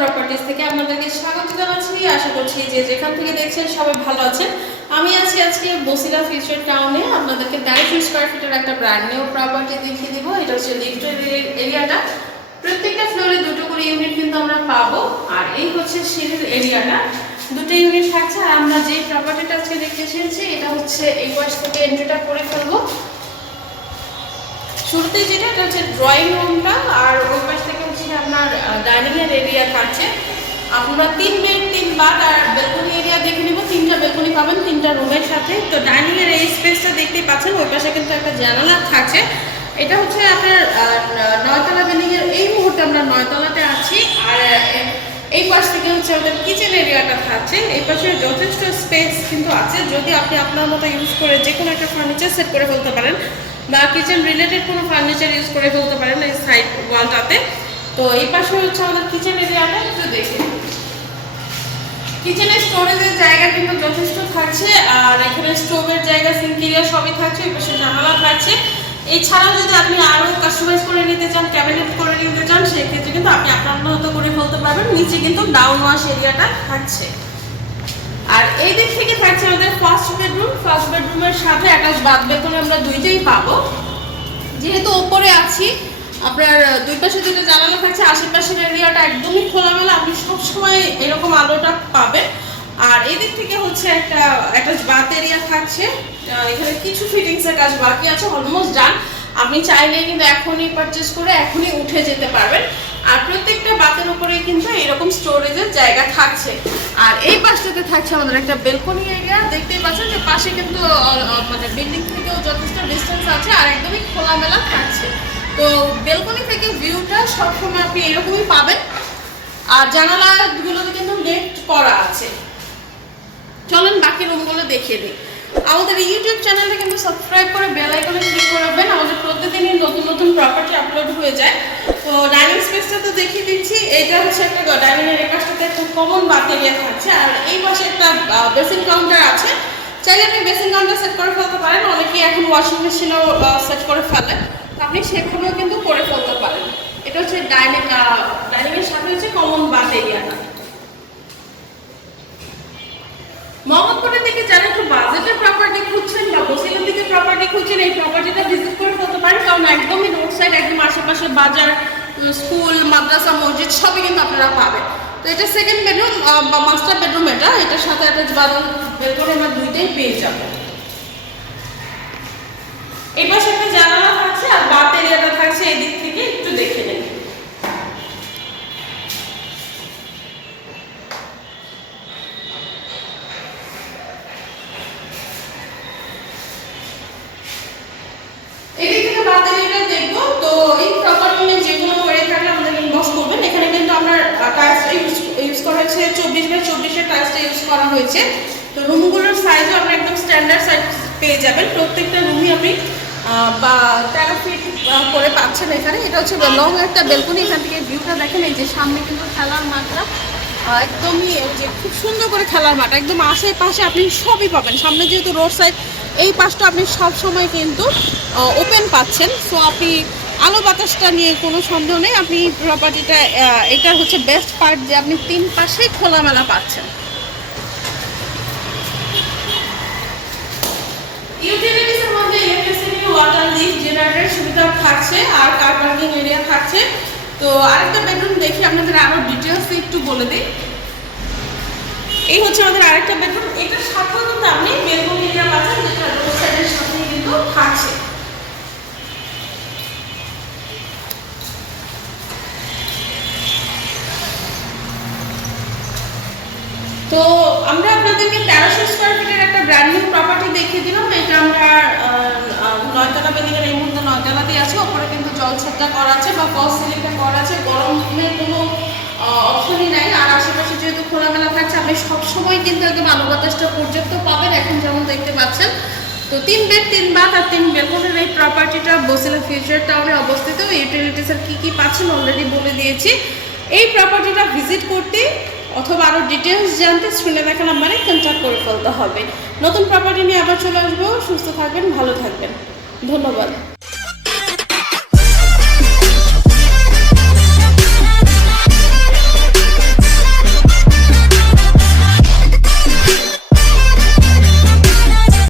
Properties থেকে আপনাদেরকে স্বাগত জানাচ্ছি। আশা করছি যে যেখান থেকে দেখছেন সবাই ভালো আছেন। আমি আছি আজকে বসিলা ফিউচার টাউনে। আপনাদেরকে 1300 স্কয়ার ফিটের একটা ব্র্যান্ড নিউ প্রপার্টি দেখিয়ে দিব। এটা হচ্ছে লিফটের এরিয়াটা। প্রত্যেকটা ফ্লোরে দুটো করে ইউনিট কিন্তু আমরা পাবো। আর এই হচ্ছে সিঁড়ির এরিয়াটা, দুটো ইউনিট থাকছে। আর আমরা যে প্রপার্টিটা আজকে দেখতে এসেছি এটা হচ্ছে এই পাশ থেকে এন্ট্রিটা করে ফেলবো। শুরুতেই যেটা এটা হচ্ছে ড্রয়িং রুমটা, আর ওই পাশ থেকে হচ্ছে আপনার ডাইনিং এর এরিয়া থাকছে। আমরা 3 বেড 3 বাথ আর বেলকনি এরিয়া দেখে নিব। 3টা বেলকনি পাবেন 3টা রুমের সাথে। তো ডাইনিং এর এই স্পেসটা দেখতেই পাচ্ছেন, ওই পাশে কিন্তু একটা জানালা থাকছে। এটা হচ্ছে আপনার 9 তলা বিল্ডিং এর। এই মুহূর্তে আমরা 9 তলাতে আছি। আর এই পাশ থেকে হচ্ছে আমাদের কিচেন এরিয়াটা থাকছে। এই পাশে যথেষ্ট স্পেস কিন্তু আছে, যদি আপনি আপনার মতো ইউজ করে যে কোনো একটা ফার্নিচার সেট করে ফেলতে পারেন বা কিচেন রিলেটেড কোনো ফার্নিচার ইউজ করে ফেলতে পারেন এই সাইড ওয়ালটাতে। তো এই পাশে হচ্ছে আমাদের কিচেন এরিয়াটা একটু দেখে। কিচেনের স্টোরেজের জায়গা কিন্তু যথেষ্ট থাকছে। আর এখানে স্টোভের জায়গা, সিঙ্ক এরিয়া সবই থাকছে। এই পাশে জানালা থাকছে। এছাড়াও যদি আপনি আরও কাস্টমাইজ করে নিতে চান, ক্যাবিনেট করে নিতে চান, সেক্ষেত্রে কিন্তু আপনি আপনার মতো করে ফেলতে পারবেন। নিচে কিন্তু ডাউন ওয়াশ এরিয়াটা থাকছে। আর এই দিক থেকে থাকছে আমাদের ফার্স্ট বেডরুম। ফার্স্ট বেডরুমের সাথে অ্যাটাচ বাথ বেডরুম আমরা দুইটাই পাবো। যেহেতু উপরে আছি, আপনার দুই পাশে দুটো জানালা থাকছে। আশেপাশের এরিয়াটা একদমই খোলামেলা, আপনি সবসময় এরকম আলোটা পাবেন। আর এই দিক থেকে হচ্ছে একটা অ্যাটাচ বাথ এরিয়া থাকছে। এখানে কিছু ফিটিংসের কাজ বাকি আছে, অলমোস্ট ডান। আপনি চাইলেই কিন্তু এখনই পারচেজ করে এখনই উঠে যেতে পারবেন। আর প্রত্যেকটা বাথের উপরে কিন্তু এরকম স্টোরেজের জায়গা থাকছে। আর এই পাশটাতে থাকছে আমাদের একটা বেলকনি এরিয়া। দেখতেই পাচ্ছেন যে পাশে কিন্তু মানে বিল্ডিং থেকেও যথেষ্ট ডিস্টেন্স আছে আর একদমই খোলামেলা থাকছে। তো বেলকনি থেকে ভিউটা সবসময় আপনি এরকমই পাবেন। আর জানালাগুলোতে কিন্তু নেট করা আছে। চলেন বাকি রুমগুলো দেখিয়ে দিই। আমাদের ইউটিউব চ্যানেলটা কিন্তু সাবস্ক্রাইব করে বেল আইকনে ক্লিক করে রাখবেন। আমাদের প্রতিদিনই নতুন নতুন প্রপার্টি আপলোড হয়ে যায়। তো ডাইনিং স্পেসটা তো দেখিয়ে দিচ্ছি। এটা হচ্ছে একটা ডাইনিং এর পাশটাতে একটা কমন বাথ এরিয়া থাকছে। আর এই পাশে একটা বেসিন কাউন্টার আছে। চাইলে আপনি বেসিন কাউন্টার সেট করে ফেলতে পারেন। অনেকেই এখন ওয়াশিং মেশিনও সেট করে ফেলে, তো আপনি সেভাবেও কিন্তু করে ফেলতে পারেন। এটা হচ্ছে ডাইনিং এর সাথে হচ্ছে কমন বাথ এরিয়াটা। মোহাম্মদপুরের দিকে যারা একটু বাজেটের প্রপার্টি খুঁজছেন বা বসিলার দিকে প্রপার্টি খুঁজছেন, এই প্রপার্টিটা ভিজিট করে ফেলতে পারেন। কারণ একদমই রোড সাইড, একদম আশেপাশে বাজার, স্কুল, মাদ্রাসা, মসজিদ সবই কিন্তু আপনারা পাবেন। তো এটা সেকেন্ড বেডরুম বা মাস্টার বেডরুম। এটার সাথে অ্যাটাচ বাথরুম বেলকনি আমরা দুইটাই পেয়ে যাবো। এই পাশে একটা জানালা থাকছে আর বাথ এরিয়াটা থাকছে এদিক থেকে, একটু দেখে নেন। এদিক থেকে বাথ এরিয়াটা দেখবো। তো এই প্রপার্টি নিয়ে যে কোনো কোয়েরি থাকলে আমাদের ইনবক্স করবেন। এখানে কিন্তু আমরা টাইলসটা ইউজ করা হয়েছে 24x24 এর টাইলসটা ইউজ করা হয়েছে। তো রুমগুলোর সাইজও আপনি একদম স্ট্যান্ডার্ড সাইজ পেয়ে যাবেন। প্রত্যেকটা রুমই আপনি 13 ফিট করে পাচ্ছেন এখানে। এটা হচ্ছে লং একটা বেলকনি। এখান থেকে ভিউটা দেখেন। এই যে সামনে কিন্তু খেলার মাঠটা একদমই যে খুব সুন্দর করে খেলার মাঠ, একদম আশেপাশে আপনি সবই পাবেন। সামনে যেহেতু রোড সাইড, এই পাশটা আপনি সব সময় কিন্তু ওপেন পাচ্ছেন। সো আপনি আলো বাতাসটা নিয়ে কোনো সন্দেহ নেই। আপনি প্রপার্টিটা এটা হচ্ছে বেস্ট পার্ট যে আপনি 3 পাশেই খোলামেলা পাচ্ছেন। ইউটিলিটিসের মধ্যে ইলেকট্রিসিটি, ওয়াটার, লিফট, জেনারেটর সুবিধা থাকছে আর কার পার্কিং এরিয়া থাকছে। তো আরেকটা বেডরুম দেখি আপনাদের আরো ডিটেইলস একটু বলে দিই। এই হচ্ছে আমাদের আরেকটা বেডরুম। এটার সাথেও কিন্তু আপনি বেলকনি এরিয়া পাচ্ছেন, যেটা রোড সাইডের সাথে কিন্তু থাকছে। তো আমরা আপনাদেরকে 1300 স্কয়ার ফিটের একটা ব্র্যান্ড নিউ প্রপার্টি দেখিয়ে দিলাম। এটা আমরা 9 তলা বিল্ডিং এর এই মুহূর্তে 9 তলাতেই আছে। ওপরে কিন্তু জল ছাদটা করা আছে বা ফলস সিলিংটা করা আছে। গরমের কোনো অপশনই নাই। আর আশেপাশে যেহেতু খোলামেলা থাকছে, আপনি সবসময় কিন্তু একদম আলো বাতাসটা পর্যাপ্ত পাবেন, এখন যেমন দেখতে পাচ্ছেন। তো 3 বেড 3 বাথ আর 3 বেলকনির এই প্রপার্টিটা বসিলা ফিউচার টাউনে অবস্থিত। ইউটিলিটিসের কি পাচ্ছেন অলরেডি বলে দিয়েছি। এই প্রপার্টিটা ভিজিট করতে অথবা আরও ডিটেলস জানতে স্ক্রিনে দেখা নাম্বারে কন্ট্যাক্ট করে ফেলতে হবে। নতুন প্রপার্টি নিয়ে আবার চলে আসবো। সুস্থ থাকবেন, ভালো থাকবেন। ধন্যবাদ।